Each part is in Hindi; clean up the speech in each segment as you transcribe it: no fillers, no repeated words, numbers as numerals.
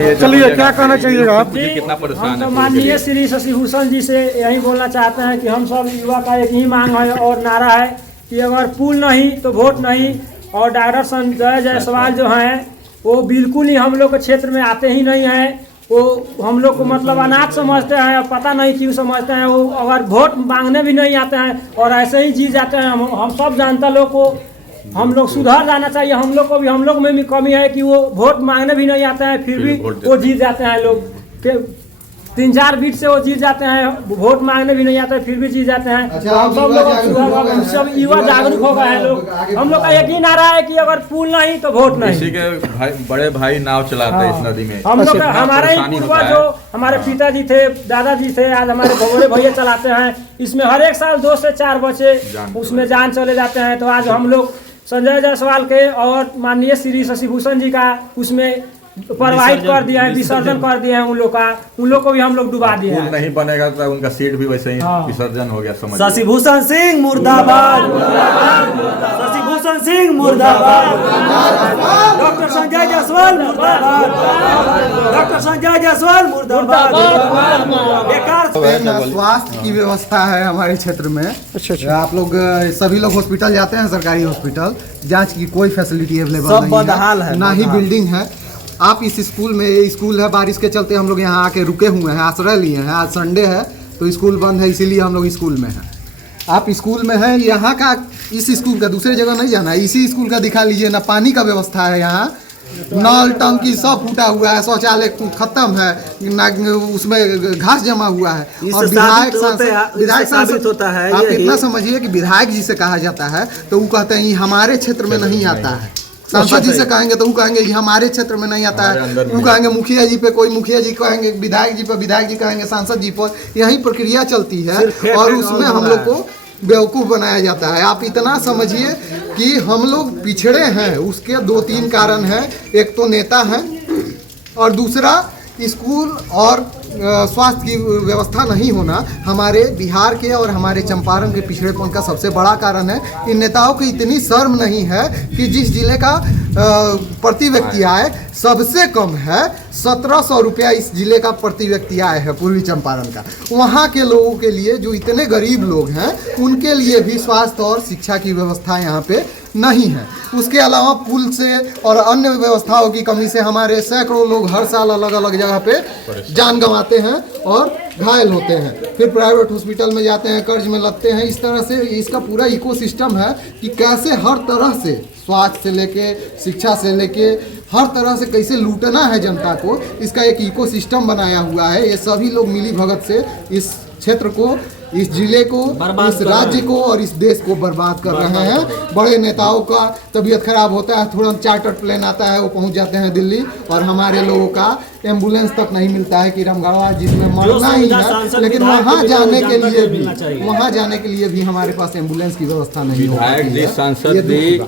चलिए, क्या कहना चाहिएगा आप? कितना परेशान हम तो है माननीय श्री शशिभूषण जी से यही बोलना चाहते हैं कि हम सब युवा का एक ही मांग है और नारा है कि अगर पुल नहीं तो वोट नहीं। और डॉक्टर संजय जायसवाल जो हैं वो बिल्कुल ही हम लोग के क्षेत्र में आते ही नहीं हैं। वो हम लोग को मतलब अनाथ समझते हैं, पता नहीं क्यों समझते हैं। वो अगर वोट मांगने भी नहीं आते हैं और ऐसे ही जीत जाते हैं। हम सब जनता लोग को हम लोग सुधार जाना चाहिए। हम लोग को भी, हम लोग में भी कमी है कि वो वोट मांगने भी नहीं आते हैं, फिर भी वो जीत जाते हैं। लोग के 3-4 बीट से वो जीत जाते हैं, वोट मांगने भी नहीं आते हैं, फिर भी जीत जाते हैं। अच्छा, हम सब लोग सब युवा जागरूक हो गए हैं। लोग हम लोग का एक ही नारा है कि अगर पुल नहीं तो वोट नहीं। किसी के भाई, बड़े भाई नाव चलाते हैं इस नदी में। हम लोग हमारे ही पूर्वज जो हमारे पिताजी थे, दादाजी थे, आज हमारे बड़े भैया चलाते हैं। इसमें हर एक साल 2 से 4 बच्चे उसमें जान चले जाते हैं। तो आज हम लोग संजय जायसवाल के और माननीय श्री शशिभूषण जी का उसमें प्रवाहित कर दिया है, विसर्जन कर दिया है। उन लोग को भी हम लोग डुबा दिए हैं। नहीं बनेगा तो उनका सीट भी वैसे ही विसर्जन हो गया। समझ शशिभूषण सिंह मुर्दाबाद, शशिभूषण सिंह मुर्दाबाद, डॉक्टर संजय जायसवाल मुर्दाबाद, डॉक्टर संजय जायसवाल मुर्दाबाद। बेकार स्वास्थ्य की व्यवस्था है हमारे क्षेत्र में। अच्छा। आप लोग सभी लोग हॉस्पिटल जाते हैं, सरकारी हॉस्पिटल, जांच की कोई फैसिलिटी अवेलेबल सब नहीं बदहाल है, ना ही बदहाल। बिल्डिंग है। आप इस स्कूल में, ये स्कूल है, बारिश के चलते हम लोग यहाँ आके रुके हुए हैं, आश्रय लिए हैं। आज संडे है तो स्कूल बंद है, इसीलिए हम लोग स्कूल में हैं। आप स्कूल में हैं, यहाँ का इस स्कूल का दूसरे जगह नहीं जाना है, इसी स्कूल का दिखा लीजिए ना। पानी का व्यवस्था है यहाँ, नल टंकी सब फूटा हुआ है, शौचालय खत्म है, ना उसमें घास जमा हुआ है। और विधायक सांसद होता है, आप इतना समझिए कि विधायक जी से कहा जाता है तो वो कहते हैं ये हमारे क्षेत्र में नहीं आता है। सांसद जी से कहेंगे तो वो कहेंगे ये हमारे क्षेत्र में नहीं आता है। वो कहेंगे मुखिया जी पे, कोई मुखिया जी कहेंगे विधायक जी पे, विधायक जी कहेंगे सांसद जी पर। यही प्रक्रिया चलती है और उसमें हम लोग को बेवकूफ़ बनाया जाता है। आप इतना समझिए कि हम लोग पिछड़े हैं, उसके 2-3 कारण हैं। एक तो नेता हैं और दूसरा स्कूल और स्वास्थ्य की व्यवस्था नहीं होना हमारे बिहार के और हमारे चंपारण के पिछड़ेपन का सबसे बड़ा कारण है। इन नेताओं की इतनी शर्म नहीं है कि जिस जिले का प्रति व्यक्ति आय सबसे कम है, 1700 रुपया इस जिले का प्रति व्यक्ति आय है पूर्वी चंपारण का। वहाँ के लोगों के लिए, जो इतने गरीब लोग हैं, उनके लिए भी स्वास्थ्य और शिक्षा की व्यवस्था यहाँ पे नहीं है। उसके अलावा पुल से और अन्य व्यवस्थाओं की कमी से हमारे सैकड़ों लोग हर साल अलग अलग जगह पे जान गंवाते हैं और घायल होते हैं, फिर प्राइवेट हॉस्पिटल में जाते हैं, कर्ज में लगते हैं। इस तरह से इसका पूरा इकोसिस्टम है कि कैसे हर तरह से, स्वास्थ्य से लेके शिक्षा से लेके हर तरह से कैसे लूटना है जनता को, इसका एक इकोसिस्टम बनाया हुआ है। ये सभी लोग मिली भगत से इस क्षेत्र को, इस जिले को, इस राज्य को और इस देश को बर्बाद कर रहे हैं। बड़े नेताओं का तबीयत खराब होता है, तुरंत चार्टर्ड प्लेन आता है, वो पहुंच जाते हैं दिल्ली, और हमारे लोगों का एम्बुलेंस तक नहीं मिलता है कि रामगढ़वा जिसमें मरना ही है। लेकिन वहाँ जाने के लिए भी हमारे पास एम्बुलेंस की व्यवस्था नहीं है। विधायक जी, सांसद जी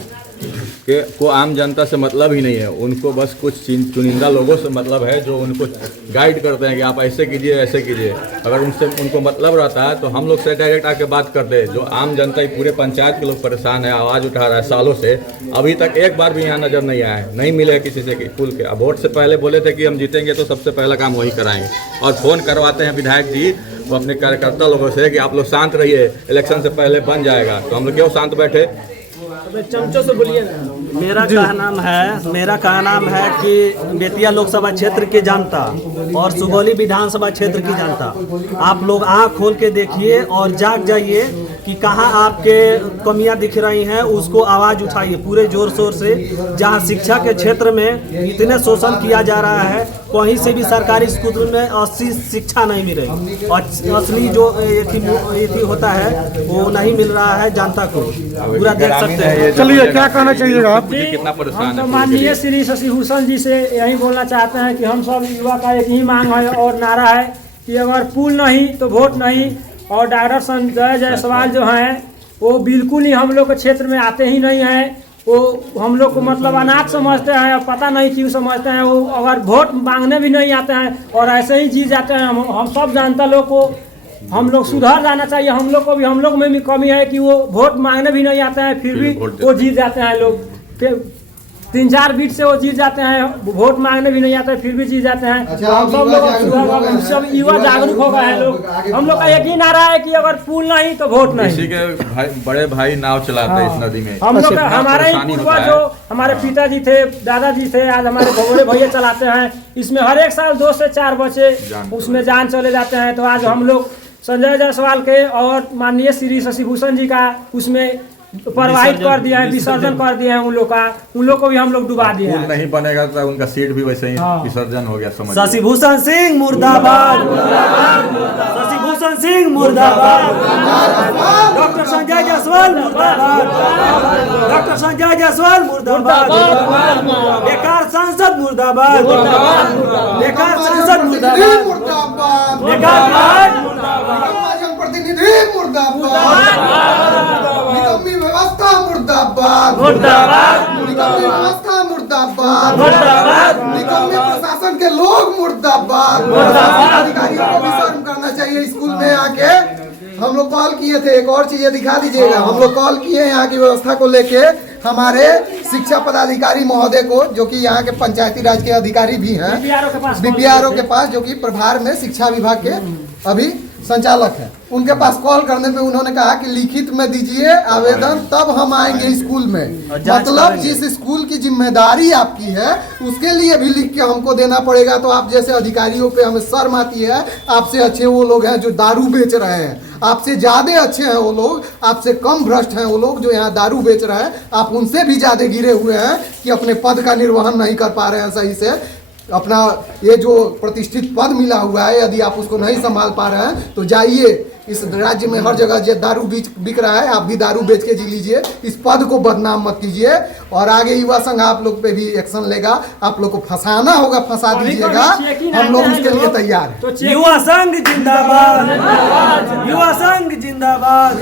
को आम जनता से मतलब ही नहीं है। उनको बस कुछ चुनिंदा लोगों से मतलब है, जो उनको गाइड करते हैं कि आप ऐसे कीजिए, ऐसे कीजिए। अगर उनको मतलब रहता है तो हम लोग से डायरेक्ट आके बात करते हैं। जो आम जनता, पूरे पंचायत के लोग परेशान है, आवाज़ उठा रहा है सालों से, अभी तक एक बार भी यहाँ नज़र नहीं आया है, नहीं मिले किसी से पुल के। अब वोट से पहले बोले थे कि हम जीतेंगे तो सबसे पहला काम वही कराएंगे, और फ़ोन करवाते हैं विधायक जी वो अपने कार्यकर्ता लोगों से कि आप लोग शांत रहिए, इलेक्शन से पहले बन जाएगा। तो हम लोग क्यों शांत बैठे? चमचों से बोलिए। मेरा कहनाम है कि बेतिया लोकसभा क्षेत्र की जनता और सुगौली विधानसभा क्षेत्र की जनता, आप लोग आँख खोल के देखिए और जाग जाइए कि कहाँ आपके कमियां दिख रही हैं, उसको आवाज़ उठाइए पूरे जोर शोर से। जहाँ शिक्षा के क्षेत्र में इतने शोषण किया जा रहा है, कहीं से भी सरकारी स्कूल में असली शिक्षा नहीं मिल रही, और असली जो ये होता है वो नहीं मिल रहा है जनता को, पूरा देख सकते हैं। चलिए, क्या कहना चाहिएगा आप? कितना परेशान हम तो है माननीय श्री शशिभूषण जी से यही बोलना चाहते हैं कि हम सब युवा का एक ही मांग है और नारा है कि अगर पुल नहीं तो वोट नहीं। और डॉक्टर संजय जायसवाल जो हैं वो बिल्कुल ही हम लोग के क्षेत्र में आते ही नहीं हैं। वो हम लोग को मतलब अनाथ समझते हैं, पता नहीं क्यों समझते हैं। वो अगर वोट मांगने भी नहीं आते हैं और ऐसे ही जीत जाते हैं। हम सब जनता लोग को हम लोग सुधार जाना चाहिए। हम लोग को भी, हम लोग में भी कमी है कि वो वोट मांगने भी नहीं आते हैं, फिर भी वो जीत जाते हैं। लोग 3-4 बीट से वो जीत जाते हैं, वोट मांगने भी नहीं आते फिर भी जीत जाते हैं। अच्छा, हम सब लोग सब युवा जागरूक हो गए हैं लोग। हम लोग का यकीन आ रहा है कि अगर पुल नहीं तो वोट किसी नहीं। के बड़े भाई नाव चलाते हैं इस नदी में। हम लोग का हमारा ही परेशानी पूर्वज होता जो है। हमारे पिताजी थे, दादाजी थे, आज हमारे बड़े भैया चलाते हैं। इसमें हर एक साल 2 से 4 बच्चे उसमें जान चले जाते हैं। तो आज हम लोग संजय जायसवाल के और माननीय श्री शशि भूषण जी का उसमें प्रवाहित कर दिया है, विसर्जन कर दिया है उन लोग को भी हम लोग डुबा दिया पुल है। नहीं बनेगा तो उनका सीट भी वैसे ही हाँ। विसर्जन हो गया, समझ शशि भूषण सिंह मुर्दाबाद, शशि भूषण सिंह मुर्दाबाद, डॉक्टर संजय जायसवाल मुर्दाबाद, डॉक्टर संजय जायसवाल मुर्दाबाद, बेकार सांसद मुर्दाबाद, बेकार सांसद मुर्दाबाद, मुर्दाबाद, बेकार विधायक मुर्दाबाद, जनप्रतिनिधि मुर्दाबाद, निकम्मी व्यवस्था मुर्दाबाद, निकम्मी व्यवस्था मुर्दाबाद, निकम्मी प्रशासन के लोग मुर्दाबाद। अधिकारियों को भी शर्म करना चाहिए। स्कूल में आके हम लोग कॉल किए थे, एक और चीजें दिखा दीजिएगा। हम लोग कॉल किए यहाँ की व्यवस्था को लेके हमारे शिक्षा पदाधिकारी महोदय को, जो कि यहाँ के पंचायती राज के अधिकारी भी हैं, बीपीआरओ के पास, जो कि प्रभार में शिक्षा विभाग के अभी संचालक है, उनके पास कॉल करने पे उन्होंने कहा कि लिखित में दीजिए आवेदन, तब हम आएंगे स्कूल में। मतलब जिस स्कूल की जिम्मेदारी आपकी है उसके लिए भी लिख के हमको देना पड़ेगा। तो आप जैसे अधिकारियों पे हमें शर्म आती है। आपसे अच्छे वो लोग हैं जो दारू बेच रहे हैं, आपसे ज्यादा अच्छे हैं वो लोग, आपसे कम भ्रष्ट हैं वो लोग जो यहाँ दारू बेच रहे हैं। आप उनसे भी ज्यादा गिरे हुए हैं कि अपने पद का निर्वहन नहीं कर पा रहे हैं सही से। अपना ये जो प्रतिष्ठित पद मिला हुआ है, यदि आप उसको नहीं संभाल पा रहे हैं तो जाइए, इस राज्य में हर जगह जो दारू बिक रहा है, आप भी दारू बेच के जी लीजिए। इस पद को बदनाम मत कीजिए। और आगे युवा संघ आप लोग पे भी एक्शन लेगा। आप लोग को फंसाना होगा, फंसा दीजिएगा, हम लोग उसके लिए तैयार हैं। युवा संघ जिंदाबाद, युवा संघ जिंदाबाद।